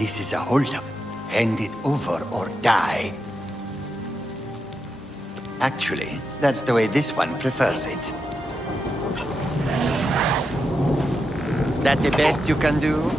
This is a holdup. Hand it over or die. Actually, that's the way this one prefers it. That the best you can do?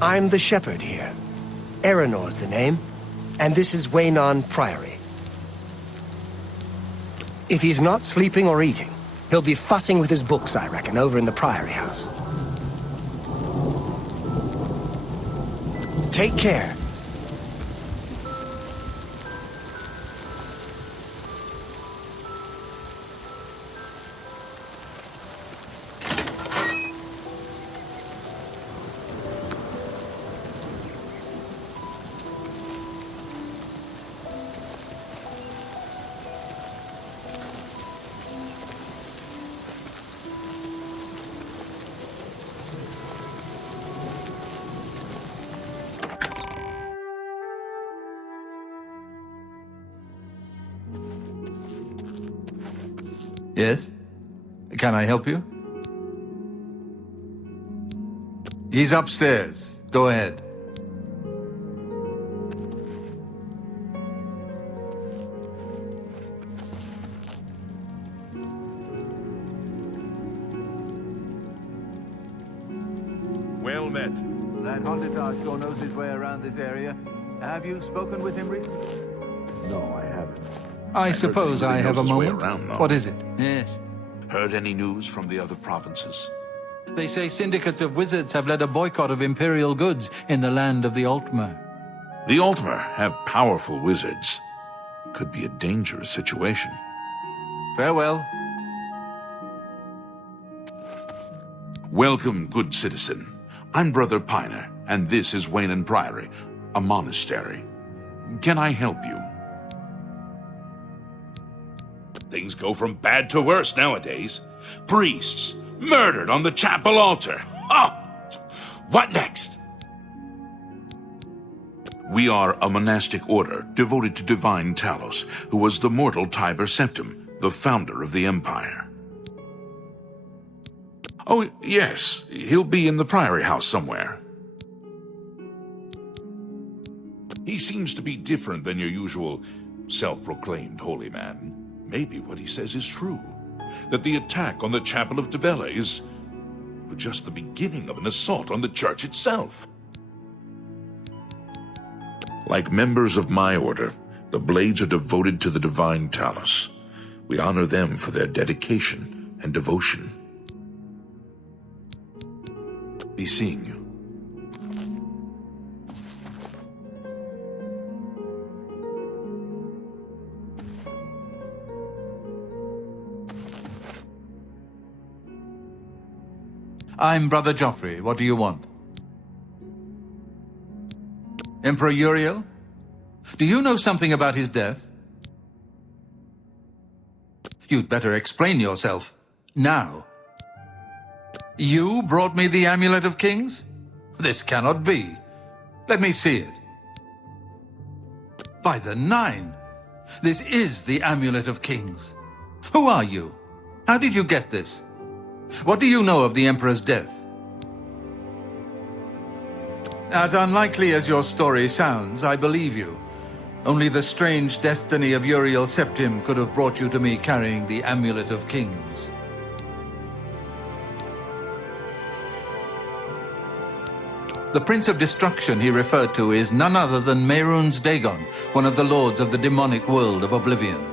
I'm the shepherd here. Eranor's the name, and this is Waynon Priory. If he's not sleeping or eating, he'll be fussing with his books, I reckon, over in the Priory house. Take care. Yes? Can I help you? He's upstairs. Go ahead. Well met. That Honditar sure knows his way around this area. Have you spoken with him recently? No, I haven't. I suppose I have a moment. What is it? Yes. Heard any news from the other provinces? They say syndicates of wizards have led a boycott of Imperial goods in the land of the Altmer. The Altmer have powerful wizards. Could be a dangerous situation. Farewell. Welcome, good citizen. I'm Brother Piner, and this is Waynon Priory, a monastery. Can I help you? Things go from bad to worse nowadays. Priests murdered on the chapel altar. Oh! What next? We are a monastic order devoted to divine Talos, who was the mortal Tiber Septim, the founder of the Empire. Oh, yes, he'll be in the Priory house somewhere. He seems to be different than your usual self-proclaimed holy man. Maybe what he says is true, that the attack on the Chapel of Devella is just the beginning of an assault on the church itself. Like members of my order, the Blades are devoted to the divine Talos. We honor them for their dedication and devotion. Be seeing you. I'm Brother Joffrey. What do you want? Emperor Uriel? Do you know something about his death? You'd better explain yourself. Now. You brought me the Amulet of Kings? This cannot be. Let me see it. By the Nine! This is the Amulet of Kings. Who are you? How did you get this? What do you know of the Emperor's death? As unlikely as your story sounds, I believe you. Only the strange destiny of Uriel Septim could have brought you to me carrying the Amulet of Kings. The Prince of Destruction he referred to is none other than Mehrunes Dagon, one of the lords of the demonic world of Oblivion.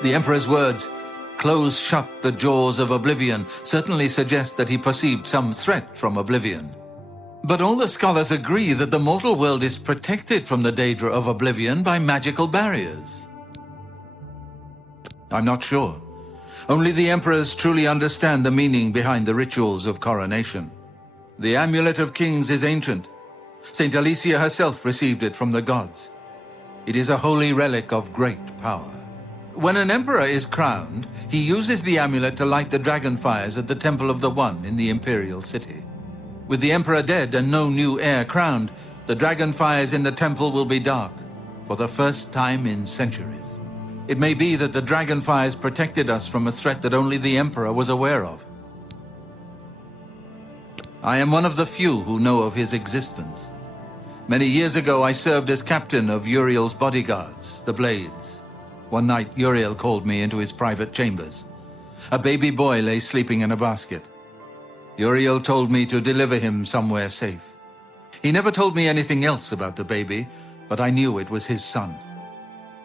The Emperor's words, "Close shut the jaws of Oblivion," certainly suggest that he perceived some threat from Oblivion. But all the scholars agree that the mortal world is protected from the danger of Oblivion by magical barriers. I'm not sure. Only the Emperors truly understand the meaning behind the rituals of coronation. The Amulet of Kings is ancient. Saint Alicia herself received it from the gods. It is a holy relic of great power. When an emperor is crowned, he uses the amulet to light the dragon fires at the Temple of the One in the Imperial City. With the emperor dead and no new heir crowned, the dragon fires in the temple will be dark, for the first time in centuries. It may be that the dragon fires protected us from a threat that only the emperor was aware of. I am one of the few who know of his existence. Many years ago, I served as captain of Uriel's bodyguards, the Blades. One night, Uriel called me into his private chambers. A baby boy lay sleeping in a basket. Uriel told me to deliver him somewhere safe. He never told me anything else about the baby, but I knew it was his son.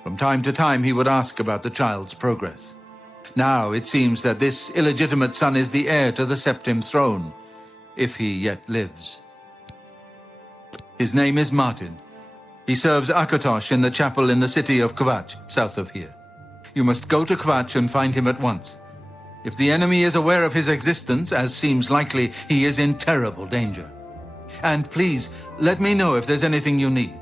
From time to time, he would ask about the child's progress. Now it seems that this illegitimate son is the heir to the Septim throne, if he yet lives. His name is Martin. He serves Akatosh in the chapel in the city of Kvatch, south of here. You must go to Kvatch and find him at once. If the enemy is aware of his existence, as seems likely, he is in terrible danger. And please, let me know if there's anything you need.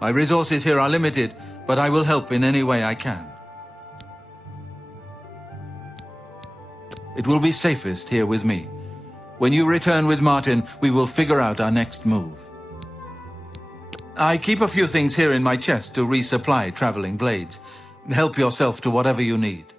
My resources here are limited, but I will help in any way I can. It will be safest here with me. When you return with Martin, we will figure out our next move. I keep a few things here in my chest to resupply traveling blades. Help yourself to whatever you need.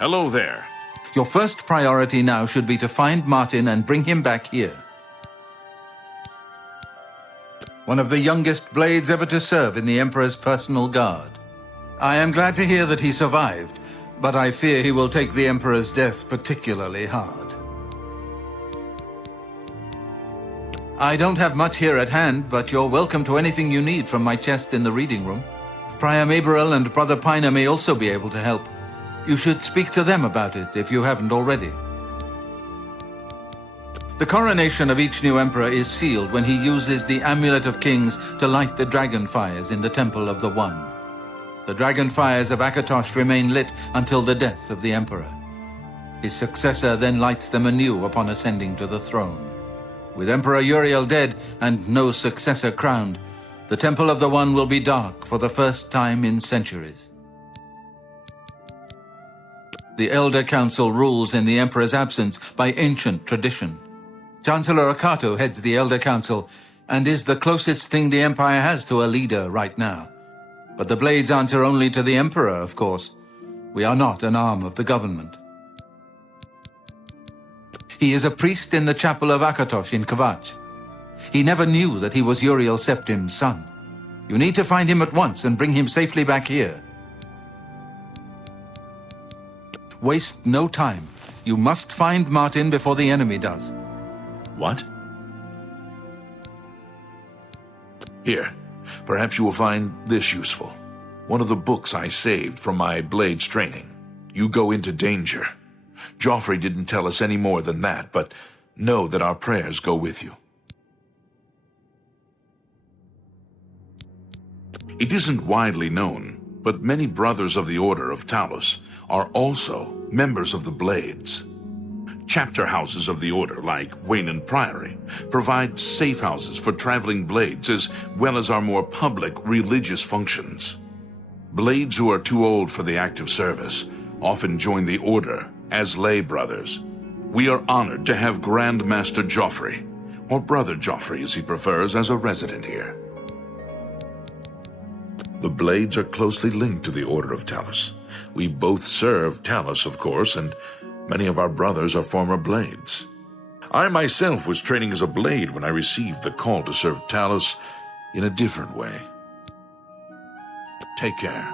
Hello there. Your first priority now should be to find Martin and bring him back here. One of the youngest blades ever to serve in the Emperor's personal guard. I am glad to hear that he survived, but I fear he will take the Emperor's death particularly hard. I don't have much here at hand, but you're welcome to anything you need from my chest in the reading room. Prior Maberel and Brother Piner may also be able to help. You should speak to them about it if you haven't already. The coronation of each new emperor is sealed when he uses the Amulet of Kings to light the dragon fires in the Temple of the One. The dragon fires of Akatosh remain lit until the death of the emperor. His successor then lights them anew upon ascending to the throne. With Emperor Uriel dead and no successor crowned, the Temple of the One will be dark for the first time in centuries. The Elder Council rules in the Emperor's absence by ancient tradition. Chancellor Akato heads the Elder Council and is the closest thing the Empire has to a leader right now. But the Blades answer only to the Emperor, of course. We are not an arm of the government. He is a priest in the chapel of Akatosh in Kvatch. He never knew that he was Uriel Septim's son. You need to find him at once and bring him safely back here. Waste no time. You must find Martin before the enemy does. What? Here, perhaps you will find this useful. One of the books I saved from my blades training. You go into danger. Joffrey didn't tell us any more than that, but know that our prayers go with you. It isn't widely known, but many brothers of the Order of Talos are also members of the Blades. Chapter houses of the Order, like Wayland Priory, provide safe houses for traveling Blades as well as our more public religious functions. Blades who are too old for the active service often join the Order as lay brothers. We are honored to have Grand Master Joffrey, or Brother Joffrey as he prefers, as a resident here. The Blades are closely linked to the Order of Talos. We both serve Talos, of course, and many of our brothers are former Blades. I myself was training as a Blade when I received the call to serve Talos in a different way. Take care.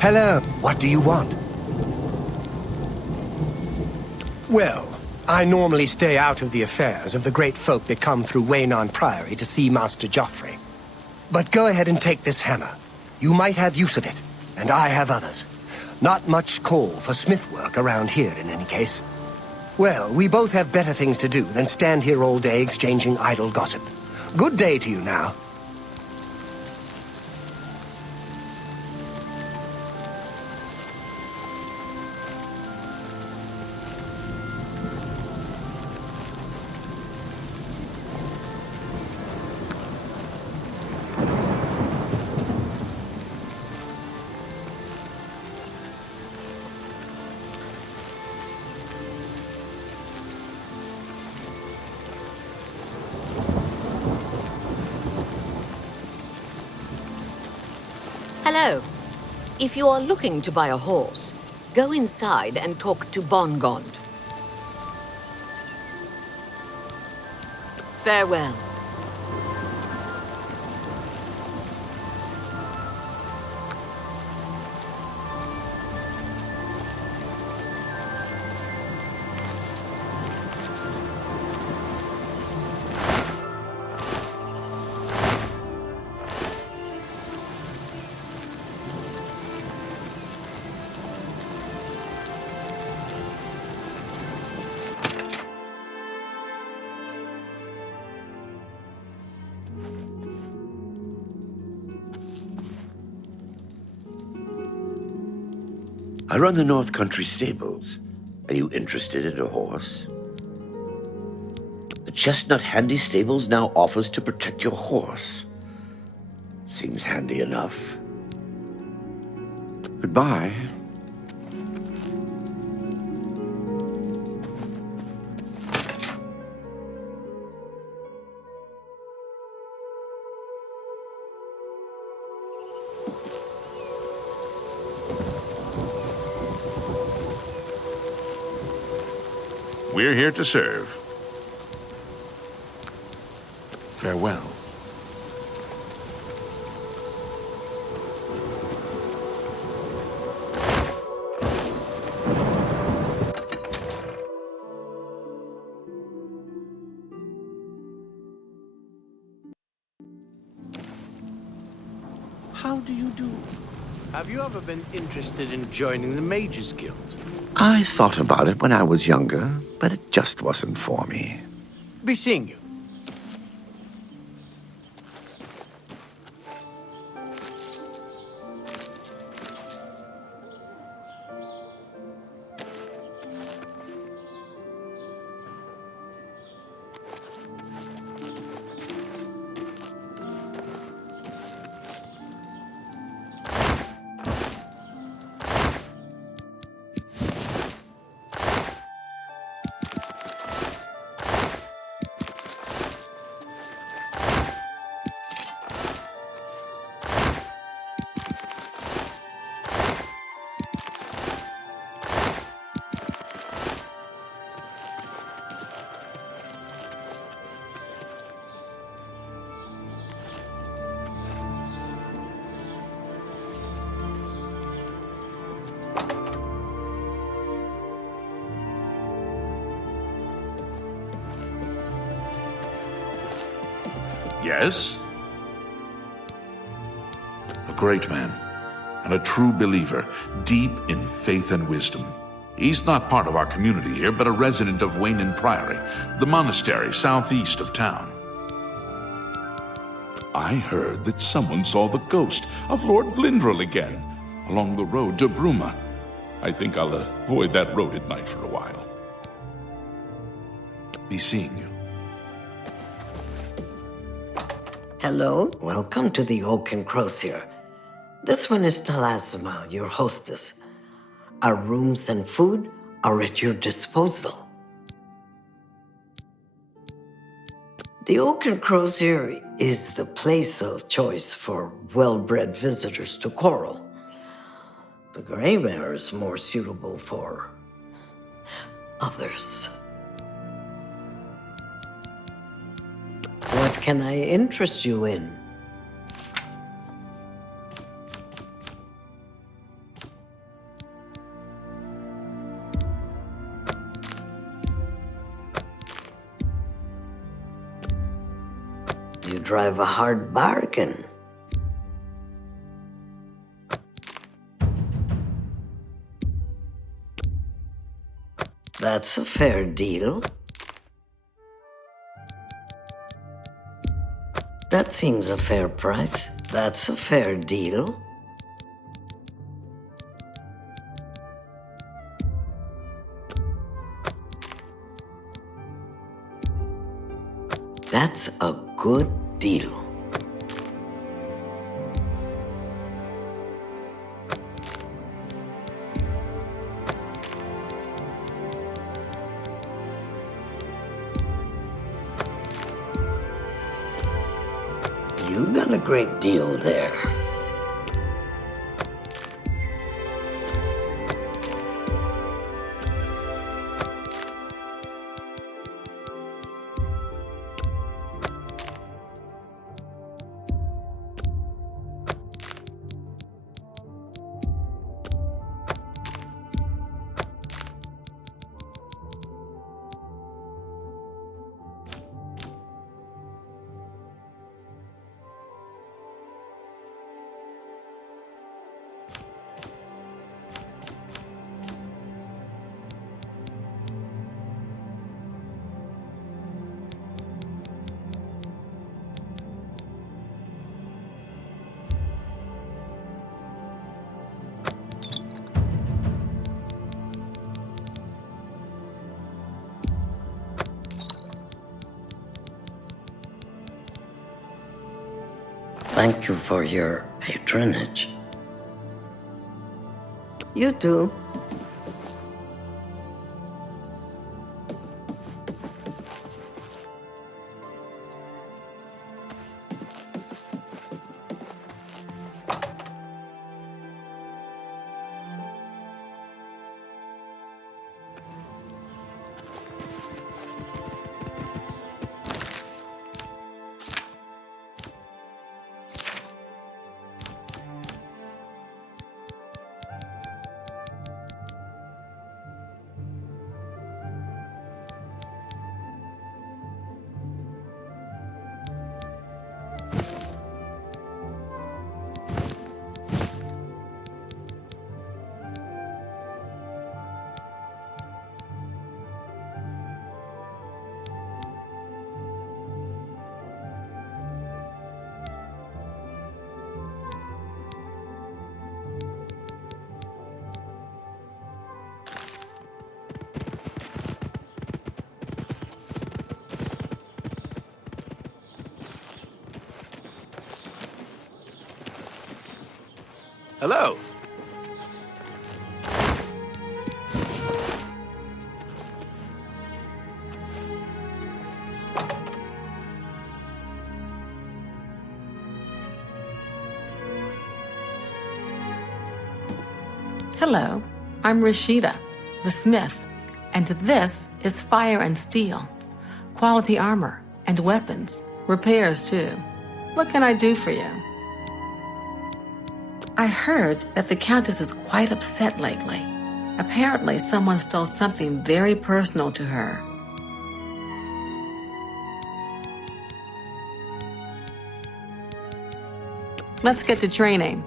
Hello. What do you want? Well, I normally stay out of the affairs of the great folk that come through Waynon Priory to see Master Joffrey. But go ahead and take this hammer. You might have use of it, and I have others. Not much call for smith work around here, in any case. Well, we both have better things to do than stand here all day exchanging idle gossip. Good day to you now. Hello. If you are looking to buy a horse, go inside and talk to Bongond. Farewell. I run the North Country stables. Are you interested in a horse? The Chestnut Handy Stables now offers to protect your horse. Seems handy enough. Goodbye. We're here to serve. Farewell. How do you do? Have you ever been interested in joining the Mages Guild? I thought about it when I was younger, but it just wasn't for me. Be seeing you. Yes? A great man, and a true believer, deep in faith and wisdom. He's not part of our community here, but a resident of Waynon Priory, the monastery southeast of town. I heard that someone saw the ghost of Lord Vlindrel again, along the road to Bruma. I think I'll avoid that road at night for a while. Be seeing you. Hello, welcome to the Oak and Crozier. This one is Talasima, your hostess. Our rooms and food are at your disposal. The Oak and Crozier is the place of choice for well-bred visitors to Coral. The Grey Mare is more suitable for others. What can I interest you in? You drive a hard bargain. That's a fair deal. That seems a fair price. That's a fair deal. That's a good deal. You got a great deal there. Thank you for your patronage. You too. Hello. Hello, I'm Rashida, the smith, and this is Fire and Steel. Quality armor and weapons, repairs too. What can I do for you? I heard that the Countess is quite upset lately. Apparently, someone stole something very personal to her. Let's get to training.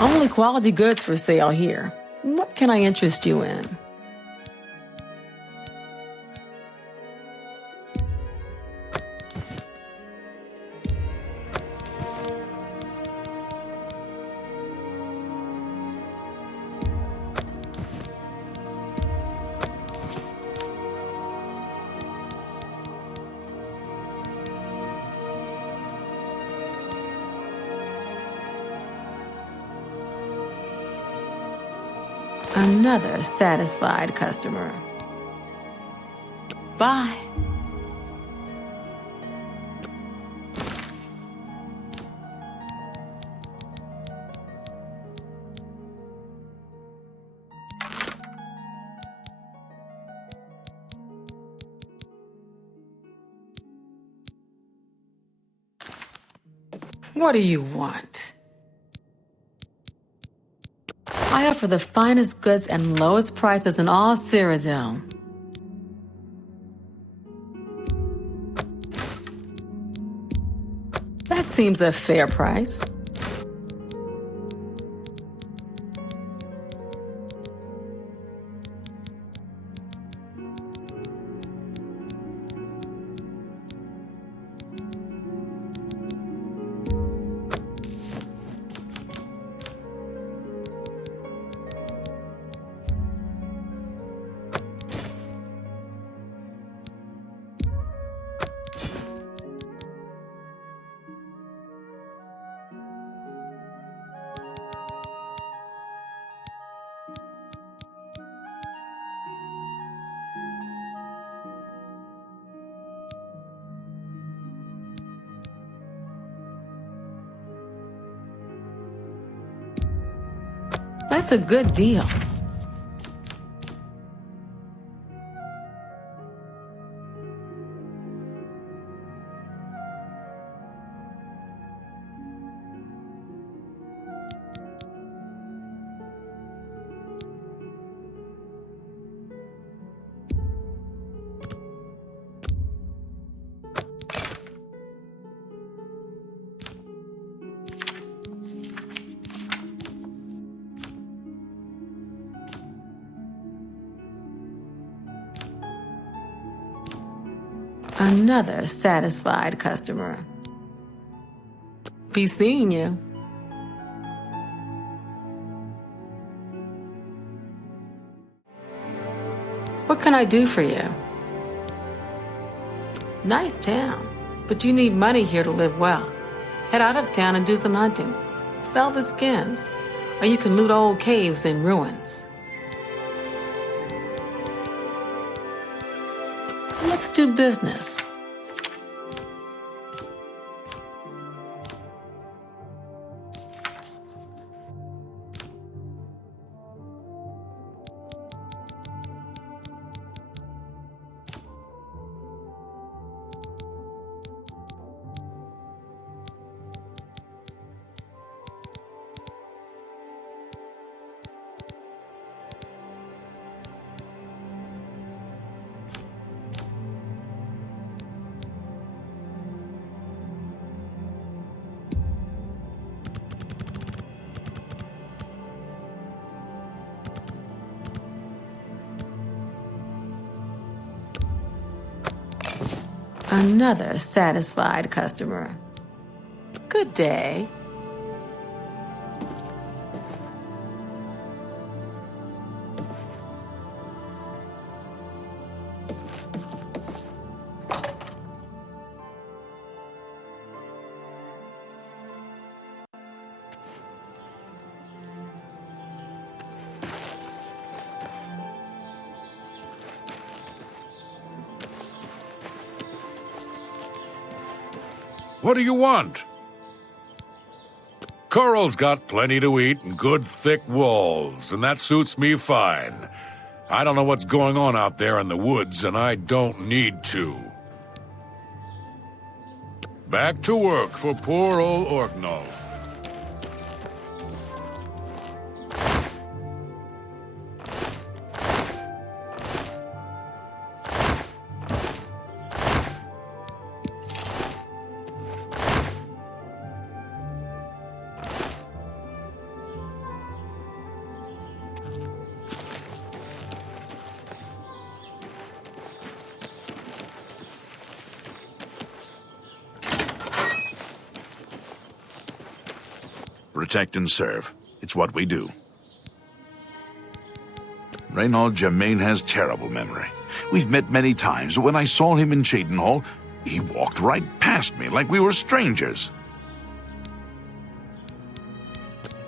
Only quality goods for sale here. What can I interest you in? Another satisfied customer. Bye. What do you want? I offer the finest goods and lowest prices in all Cyrodiil. That seems a fair price. That's a good deal. Another satisfied customer. Be seeing you. What can I do for you? Nice town, but you need money here to live well. Head out of town and do some hunting. Sell the skins, or you can loot old caves and ruins. Let's do business. Another satisfied customer. Good day. What do you want? Coral's got plenty to eat and good thick walls, and that suits me fine. I don't know what's going on out there in the woods, and I don't need to. Back to work for poor old Orknolf. Protect and serve. It's what we do. Reynold Germain has terrible memory. We've met many times, but when I saw him in Cheydinhall, he walked right past me like we were strangers.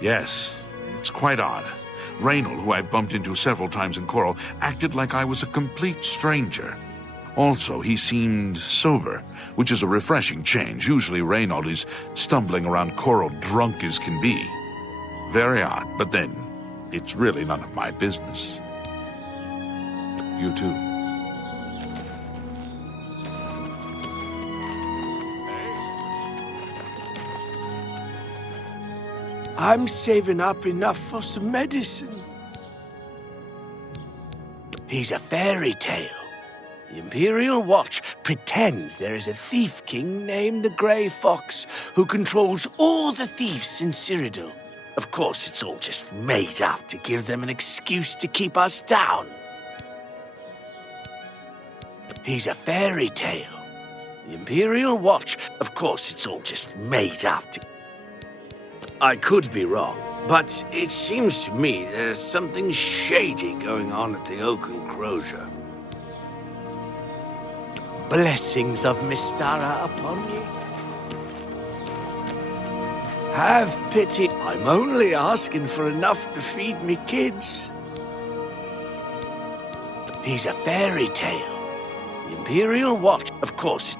Yes, it's quite odd. Reynold, who I've bumped into several times in Coral, acted like I was a complete stranger. Also, he seemed sober, which is a refreshing change. Usually Reynold is stumbling around Coral drunk as can be. Very odd, but then, it's really none of my business. You too. I'm saving up enough for some medicine. He's a fairy tale. The Imperial Watch pretends there is a thief king named the Grey Fox who controls all the thieves in Cyrodiil. Of course, it's all just made up to give them an excuse to keep us down. He's a fairy tale. The Imperial Watch, of course, it's all just made up to... I could be wrong, but it seems to me there's something shady going on at the Oaken Crozier. Blessings of Mystara upon you. Have pity. I'm only asking for enough to feed me kids. He's a fairy tale. The Imperial Watch, of course.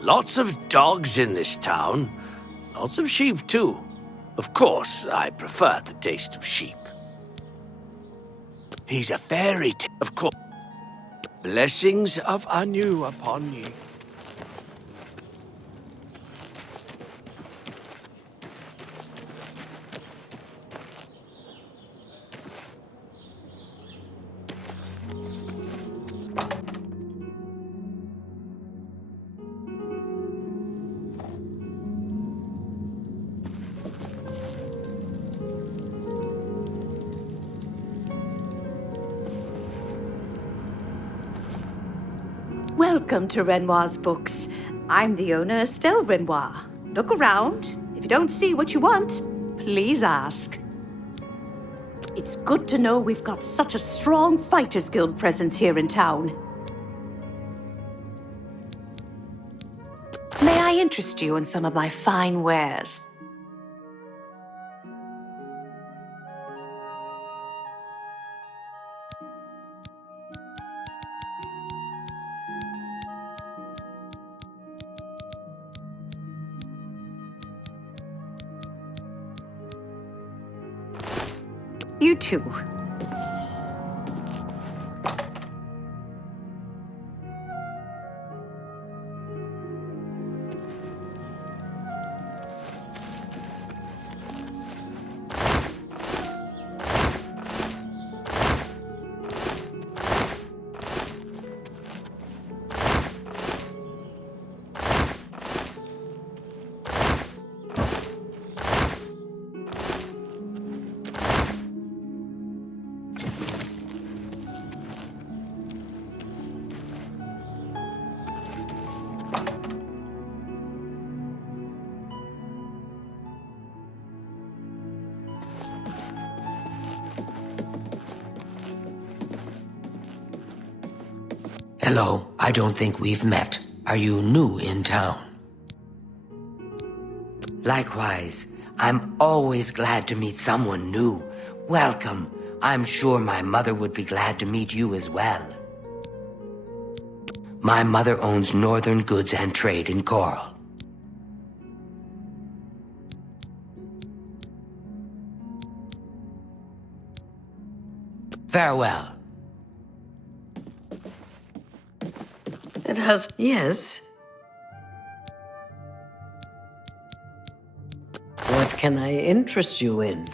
Lots of dogs in this town. Lots of sheep, too. Of course, I prefer the taste of sheep. He's a fairy tale, of course. Blessings of Anu upon you. Welcome to Renoir's Books. I'm the owner, Estelle Renoir. Look around. If you don't see what you want, please ask. It's good to know we've got such a strong Fighters Guild presence here in town. May I interest you in some of my fine wares? You too. Hello, I don't think we've met. Are you new in town? Likewise, I'm always glad to meet someone new. Welcome. I'm sure my mother would be glad to meet you as well. My mother owns Northern Goods and Trade in Coral. Farewell. It has... Yes. What can I interest you in?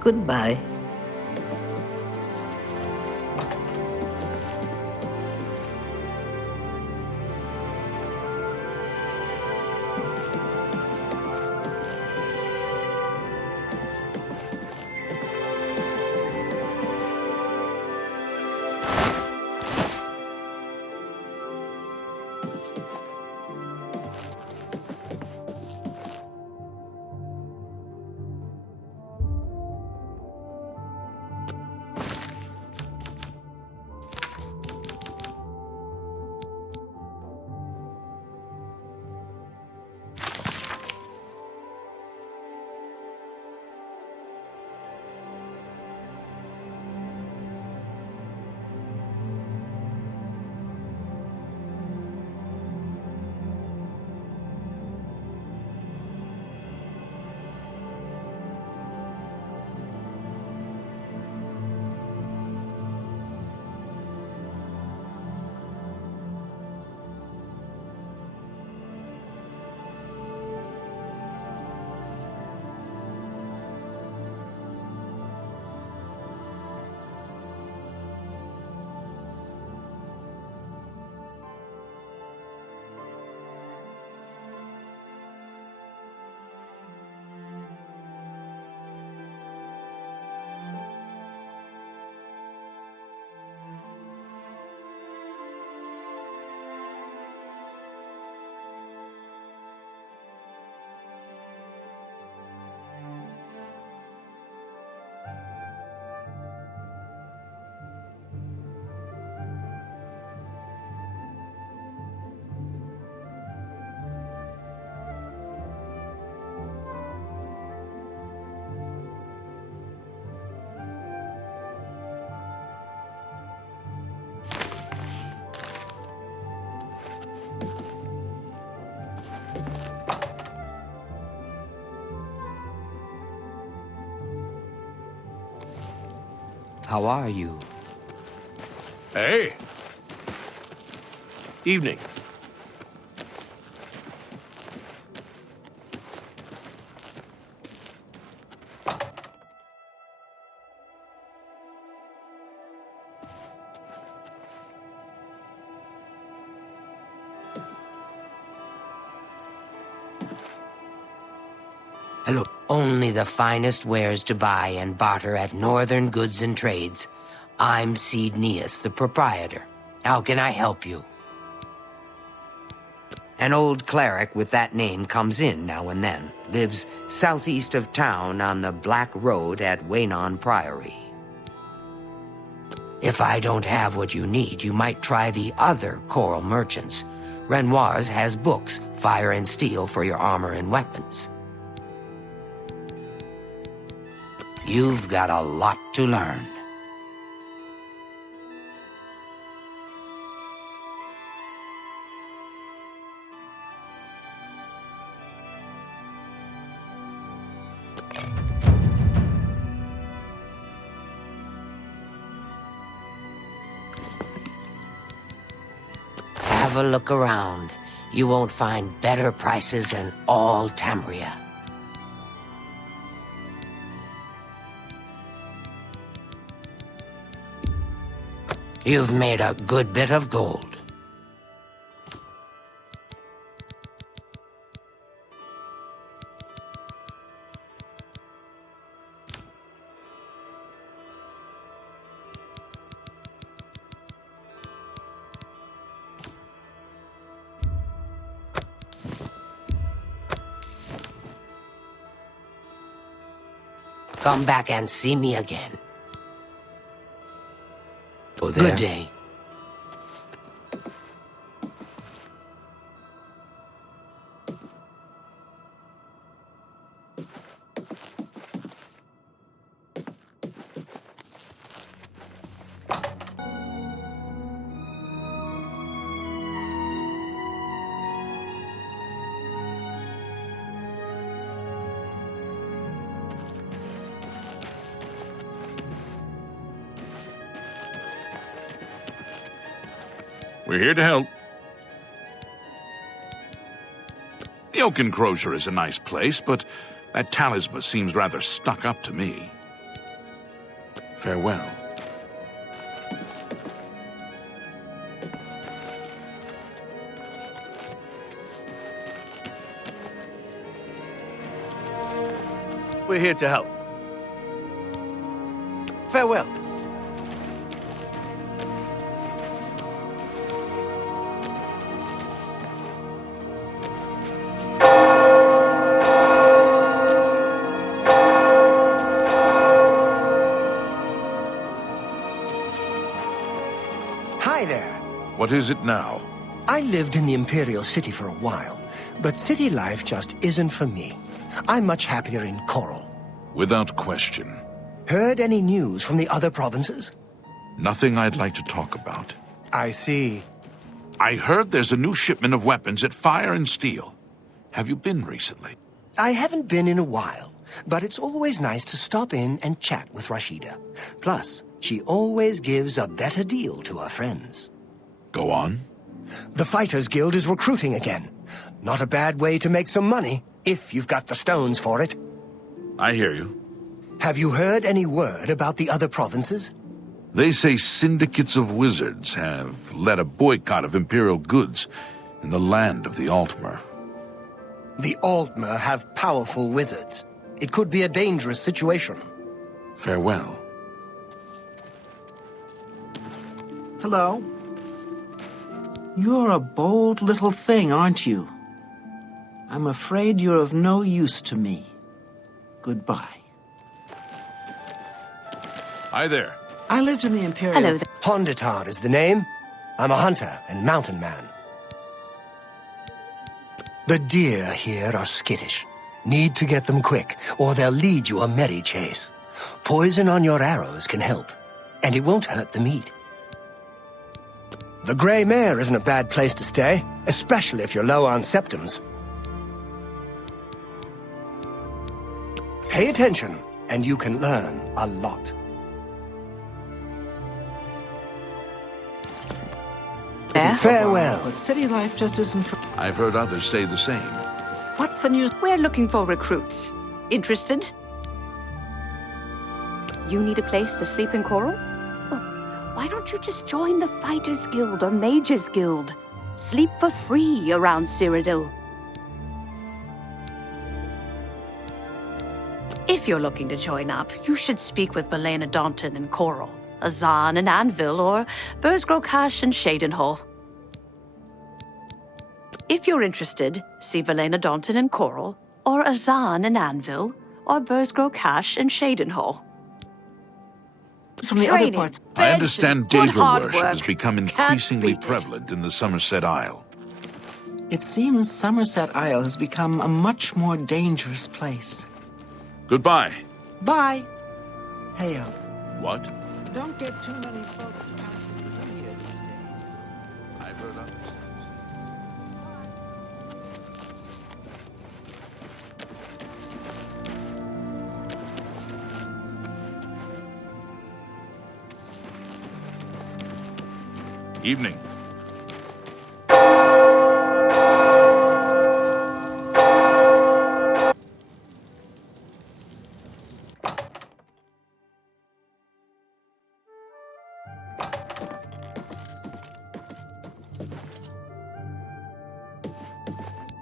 Goodbye. how are you? Hey! Evening. Hello. Only the finest wares to buy and barter at Northern Goods and Trades. I'm Cednius, the proprietor. How can I help you? An old cleric with that name comes in now and then. Lives southeast of town on the Black Road at Waynon Priory. If I don't have what you need, you might try the other coral merchants. Renoir's has books, fire and steel for your armor and weapons. You've got a lot to learn. Have a look around. You won't find better prices in all Tamria. You've made a good bit of gold. Come back and see me again. Oh, there. Good day. We're here to help. The Oak Enclosure is a nice place, but that talisman seems rather stuck up to me. Farewell. We're here to help. Farewell. Hi there. What is it now? I lived in the Imperial City for a while, but city life just isn't for me. I'm much happier in Coral. Without question. Heard any news from the other provinces? Nothing I'd like to talk about. I see. I heard there's a new shipment of weapons at Fire and Steel. Have you been recently? I haven't been in a while, but it's always nice to stop in and chat with Rashida. Plus, she always gives a better deal to her friends. Go on. The Fighters Guild is recruiting again. Not a bad way to make some money, if you've got the stones for it. I hear you. Have you heard any word about the other provinces? They say syndicates of wizards have led a boycott of Imperial goods in the land of the Altmer. The Altmer have powerful wizards. It could be a dangerous situation. Farewell. Hello. You're a bold little thing, aren't you? I'm afraid you're of no use to me. Goodbye. Hi there. I lived in the Imperial... Hello there. Hondatar is the name. I'm a hunter and mountain man. The deer here are skittish. Need to get them quick, or they'll lead you a merry chase. Poison on your arrows can help, and it won't hurt the meat. The Grey Mare isn't a bad place to stay, especially if you're low on septums. Pay attention, and you can learn a lot. there. Farewell. But city life just isn't for... I've heard others say the same. What's the news? We're looking for recruits. Interested? You need a place to sleep in Coral? Well, why don't you just join the Fighters Guild or Mages Guild? Sleep for free around Cyrodiil. If you're looking to join up, you should speak with Valena Daunton and Coral, Azan and Anvil, or Burzgrokash and Shadenhall. If you're interested, see Valena Daunton and Coral, or Azan and Anvil, or Burzgrokash and Shadenhall. From the other parts. I understand good Daedra hard worship work. has become Can't increasingly beat it. prevalent in the Somerset Isle. It seems Somerset Isle has become a much more dangerous place. Goodbye. Bye. Hail. What? Don't get too many folks passing through here these days. I've heard others. Evening.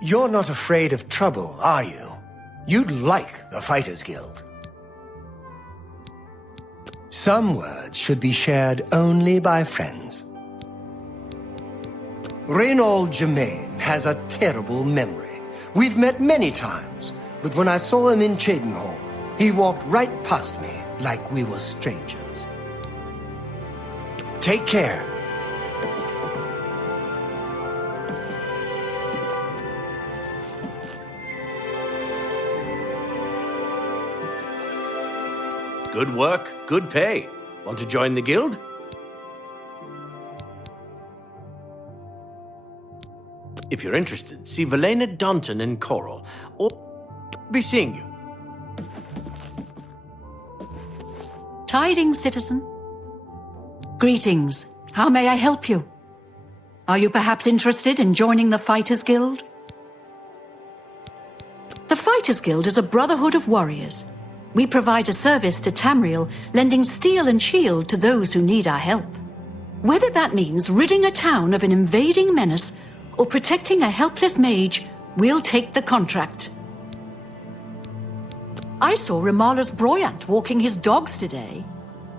You're not afraid of trouble, are you? You'd like the Fighters Guild. Some words should be shared only by friends. Reynold Germain has a terrible memory. We've met many times, but when I saw him in Chedenhall, he walked right past me like we were strangers. Take care. Good work, good pay. Want to join the guild? If you're interested, see Valena Daunton and Coral, or be seeing you. Tidings, citizen. Greetings. How may I help you? Are you perhaps interested in joining the Fighters Guild? The Fighters Guild is a brotherhood of warriors. We provide a service to Tamriel, lending steel and shield to those who need our help. Whether that means ridding a town of an invading menace or protecting a helpless mage, we'll take the contract. I saw Remalus Broyant walking his dogs today,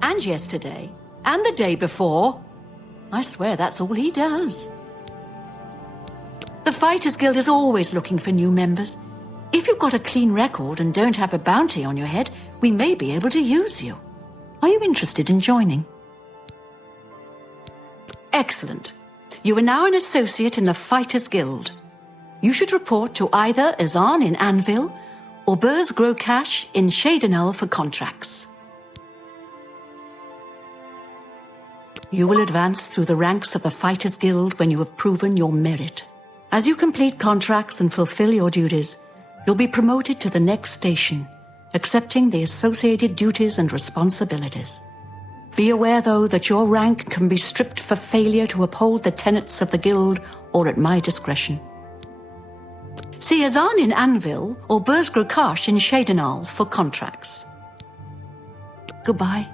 and yesterday, and the day before. I swear that's all he does. The Fighters Guild is always looking for new members. If you've got a clean record and don't have a bounty on your head, we may be able to use you. Are you interested in joining? Excellent. You are now an associate in the Fighters Guild. You should report to either Azan in Anvil or Burzgrokash in Shadenhall for contracts. You will advance through the ranks of the Fighters Guild when you have proven your merit. As you complete contracts and fulfill your duties, you'll be promoted to the next station, accepting the associated duties and responsibilities. Be aware, though, that your rank can be stripped for failure to uphold the tenets of the Guild or at my discretion. See Azan in Anvil or Burzgrokash in Shadenhall for contracts. Goodbye.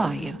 are you?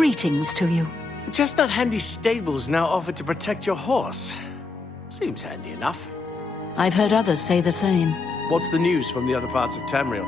Greetings to you. The chestnut handy stables now offered to protect your horse. Seems handy enough. I've heard others say the same. What's the news from the other parts of Tamriel?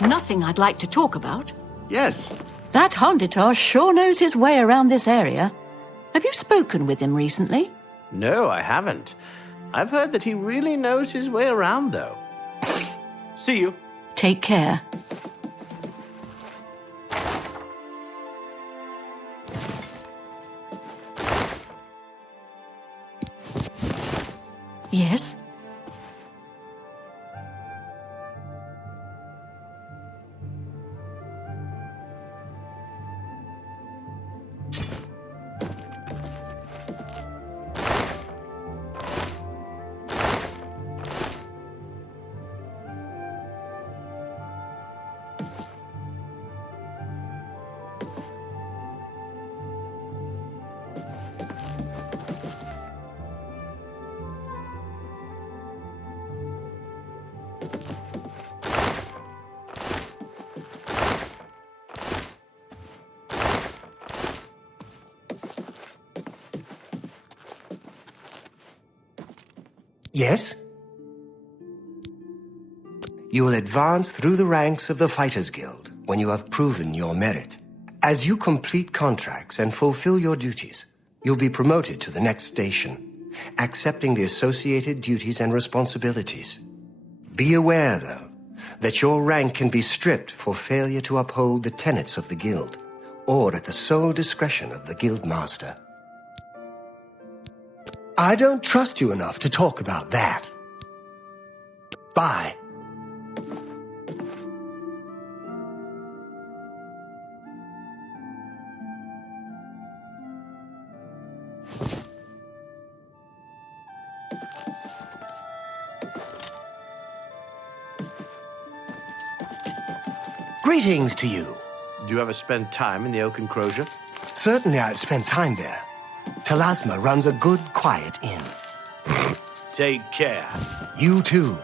Nothing I'd like to talk about. Yes. That Honditar sure knows his way around this area. Have you spoken with him recently? No, I haven't. I've heard that he really knows his way around, though. See you. Take care. Yes? Yes? You will advance through the ranks of the Fighters Guild when you have proven your merit. As you complete contracts and fulfill your duties, you'll be promoted to the next station, accepting the associated duties and responsibilities. Be aware, though, that your rank can be stripped for failure to uphold the tenets of the Guild, or at the sole discretion of the Guildmaster. I don't trust you enough to talk about that. Bye. Greetings to you. Do you ever spend time in the Oak Enclosure? Certainly I've spent time there. Talasma runs a good, quiet inn. Take care. You too.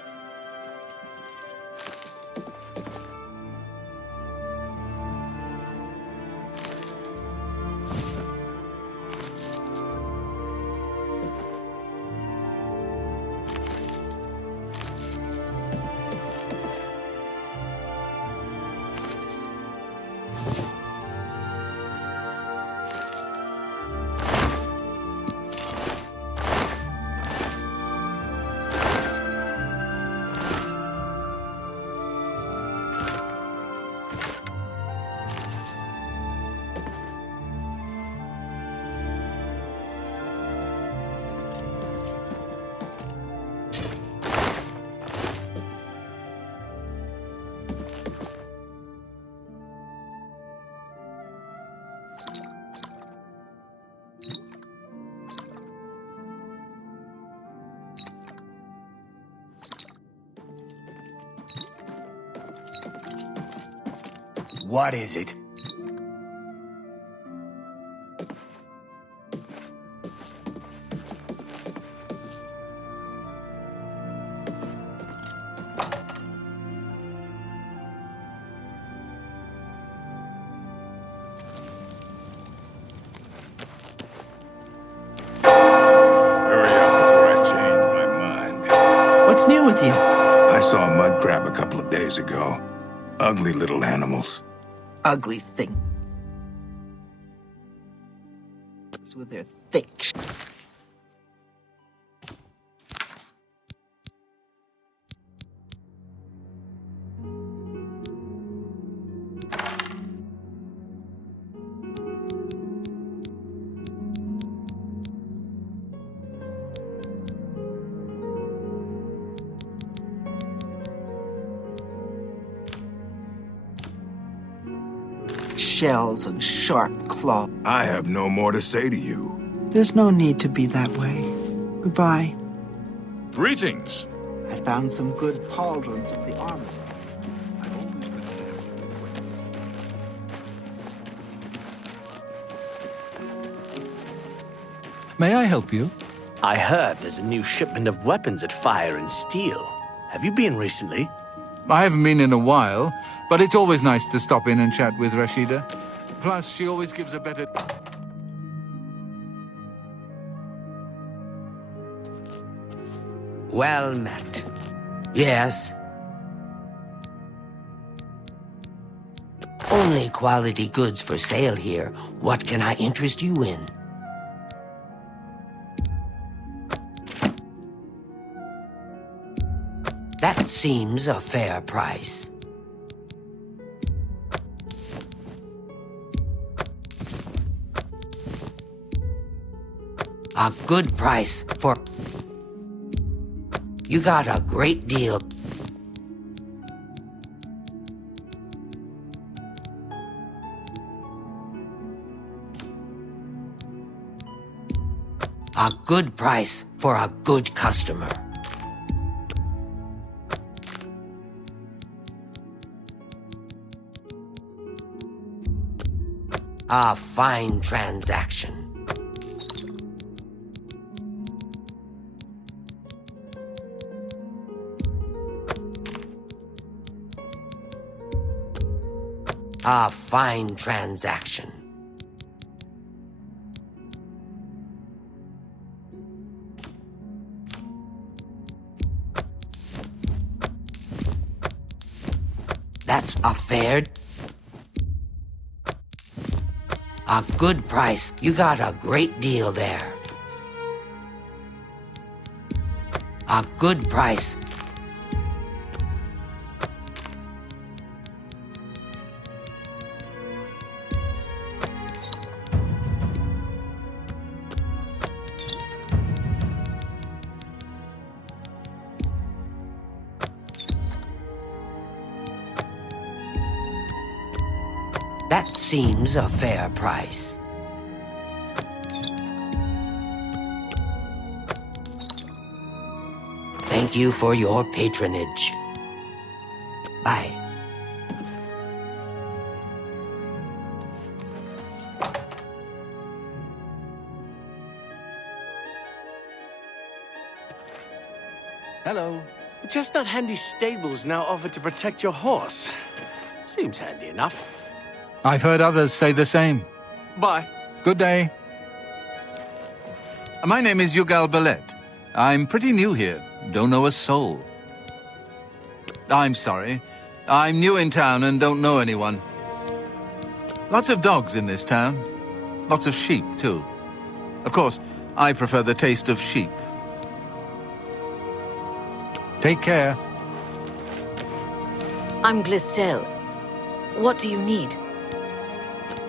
What is it? Hurry up before I change my mind. What's new with you? I saw a mud crab a couple of days ago. Ugly little animals. Ugly thing. With their thick shells and sharp claws. I have no more to say to you. There's no need to be that way. Goodbye. Greetings. I found some good pauldrons at the armory. May I help you? I heard there's a new shipment of weapons at Fire and Steel. Have you been recently? I haven't been in a while, but it's always nice to stop in and chat with Rashida. Plus, she always gives a better... Well met. Yes. Only quality goods for sale here. What can I interest you in? That seems a fair price. A good price for... You got a great deal. A good price for a good customer. A fine transaction. A fine transaction. That's a fair... A good price. You got a great deal there. A good price. That seems a fair price. Thank you for your patronage. Bye. Hello. Just that handy stables now offer to protect your horse. Seems handy enough. I've heard others say the same. Bye. Good day. My name is Yugal Ballet. I'm pretty new here. Don't know a soul. I'm sorry. I'm new in town and don't know anyone. Lots of dogs in this town. Lots of sheep, too. Of course, I prefer the taste of sheep. Take care. I'm Glistel. What do you need?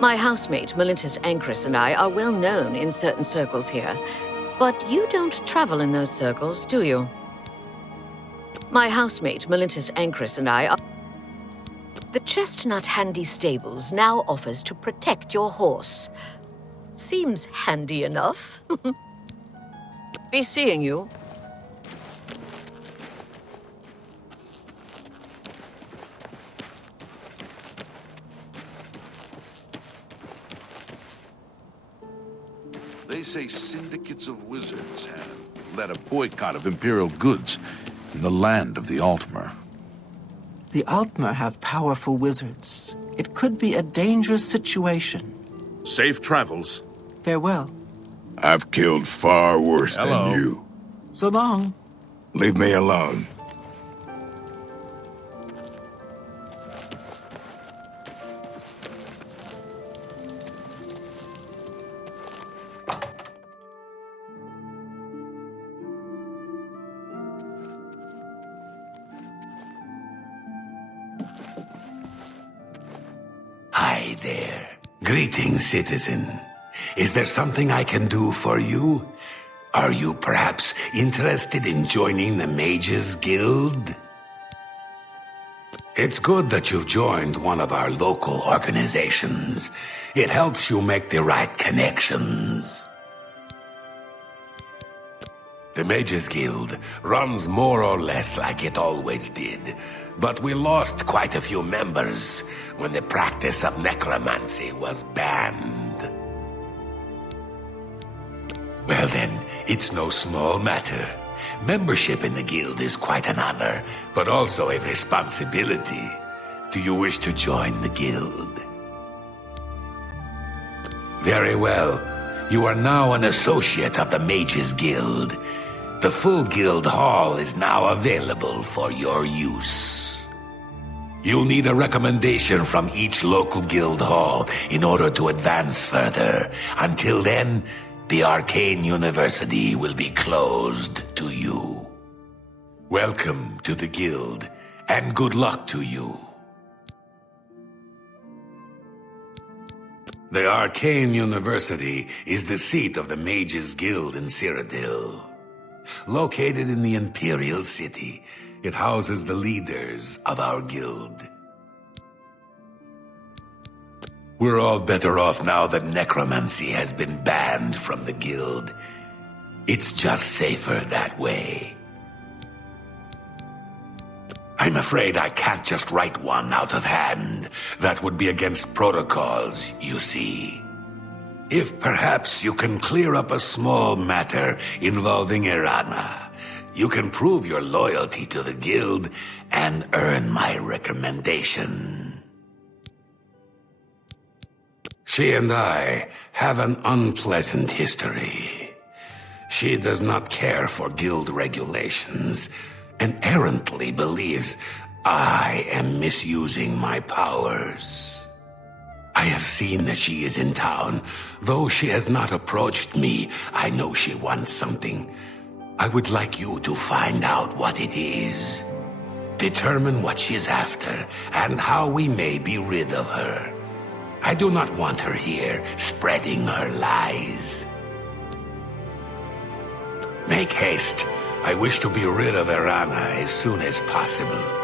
My housemate, Melintus Ancris, and I are well known in certain circles here. But you don't travel in those circles, do you? My housemate, Melintus Ancris, and I are... The Chestnut Handy Stables now offers to protect your horse. Seems handy enough. Be seeing you. They say syndicates of wizards have led a boycott of Imperial goods in the land of the Altmer. The Altmer have powerful wizards. It could be a dangerous situation. Safe travels. Farewell. I've killed far worse Hello. than you. So long. Leave me alone. Hi there. Greetings, citizen. Is there something I can do for you? Are you perhaps interested in joining the Mages Guild? It's good that you've joined one of our local organizations. It helps you make the right connections. The Mages Guild runs more or less like it always did, but we lost quite a few members when the practice of necromancy was banned. Well then, it's no small matter. Membership in the guild is quite an honor, but also a responsibility. Do you wish to join the guild? Very well. You are now an associate of the Mages Guild. The full guild hall is now available for your use. You'll need a recommendation from each local guild hall in order to advance further. Until then, the Arcane University will be closed to you. Welcome to the guild, and good luck to you. The Arcane University is the seat of the Mages Guild in Cyrodiil. Located in the Imperial City, it houses the leaders of our guild. We're all better off now that necromancy has been banned from the guild. It's just safer that way. I'm afraid I can't just write one out of hand. That would be against protocols, you see. If perhaps you can clear up a small matter involving Irana, you can prove your loyalty to the guild and earn my recommendation. She and I have an unpleasant history. She does not care for guild regulations and errantly believes I am misusing my powers. I have seen that she is in town. Though she has not approached me, I know she wants something. I would like you to find out what it is. Determine what she's after and how we may be rid of her. I do not want her here, spreading her lies. Make haste. I wish to be rid of Irana as soon as possible.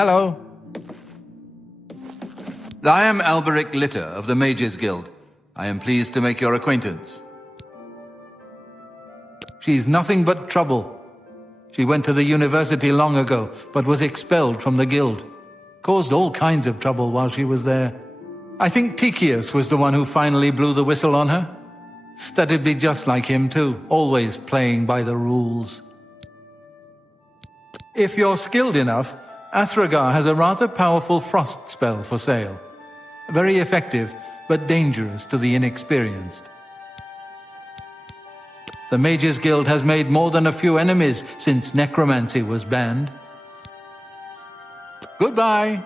Hello. I am Alberic Litter of the Mages Guild. I am pleased to make your acquaintance. She's nothing but trouble. She went to the university long ago, but was expelled from the guild. Caused all kinds of trouble while she was there. I think Tychius was the one who finally blew the whistle on her. That'd be just like him too, always playing by the rules. If you're skilled enough, Athragar has a rather powerful frost spell for sale. Very effective, but dangerous to the inexperienced. The Mages Guild has made more than a few enemies since necromancy was banned. Goodbye!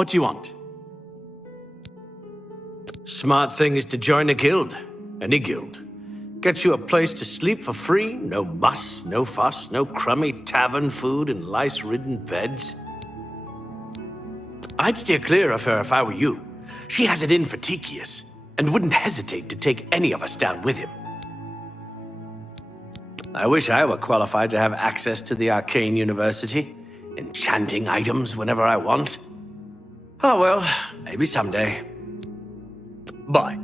What do you want? Smart thing is to join a guild. Any guild. Gets you a place to sleep for free, no muss, no fuss, no crummy tavern food and lice-ridden beds. I'd steer clear of her if I were you. She has it in for Tychius, and wouldn't hesitate to take any of us down with him. I wish I were qualified to have access to the Arcane University, enchanting items whenever I want. Oh well, maybe someday. Bye.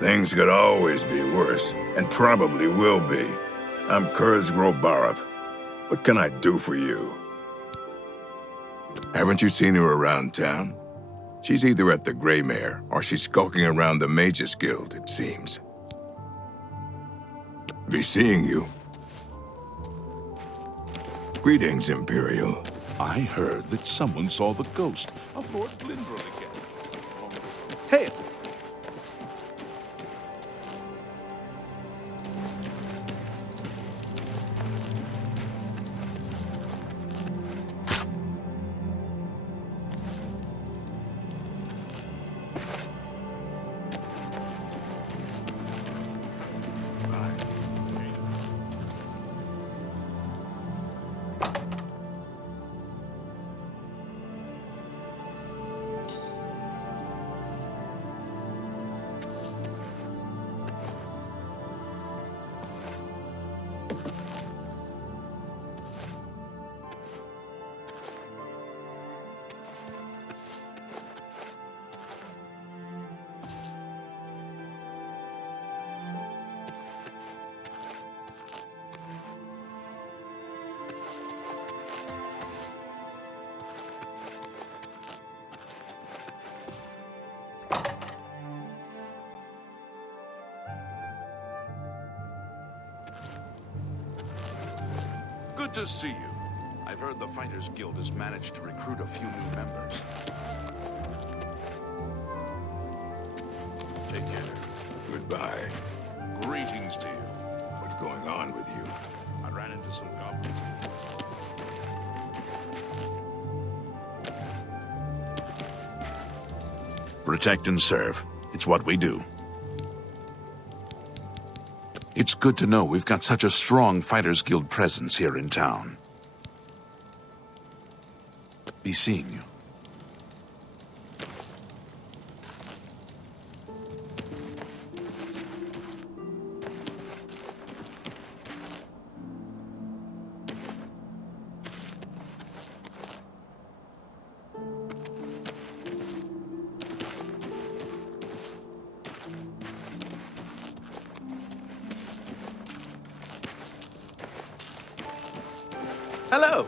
Things could always be worse, and probably will be. I'm Kurzgro Barath. What can I do for you? Haven't you seen her around town? She's either at the Greymare, or she's skulking around the Mages Guild, it seems. Be seeing you. Greetings, Imperial. I heard that someone saw the ghost of Lord Glindrel again. Hey! Good to see you. I've heard the Fighters Guild has managed to recruit a few new members. Take care. Goodbye. Greetings to you. What's going on with you? I ran into some goblins. Protect and serve. It's what we do. It's good to know we've got such a strong Fighters Guild presence here in town. Be seeing you. Hello.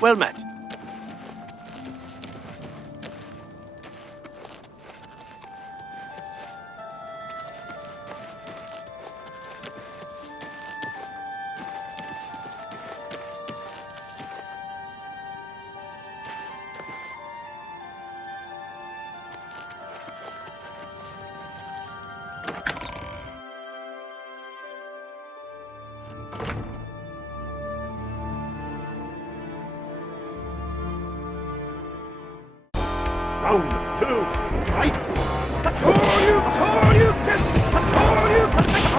Well met. Round 2, fight!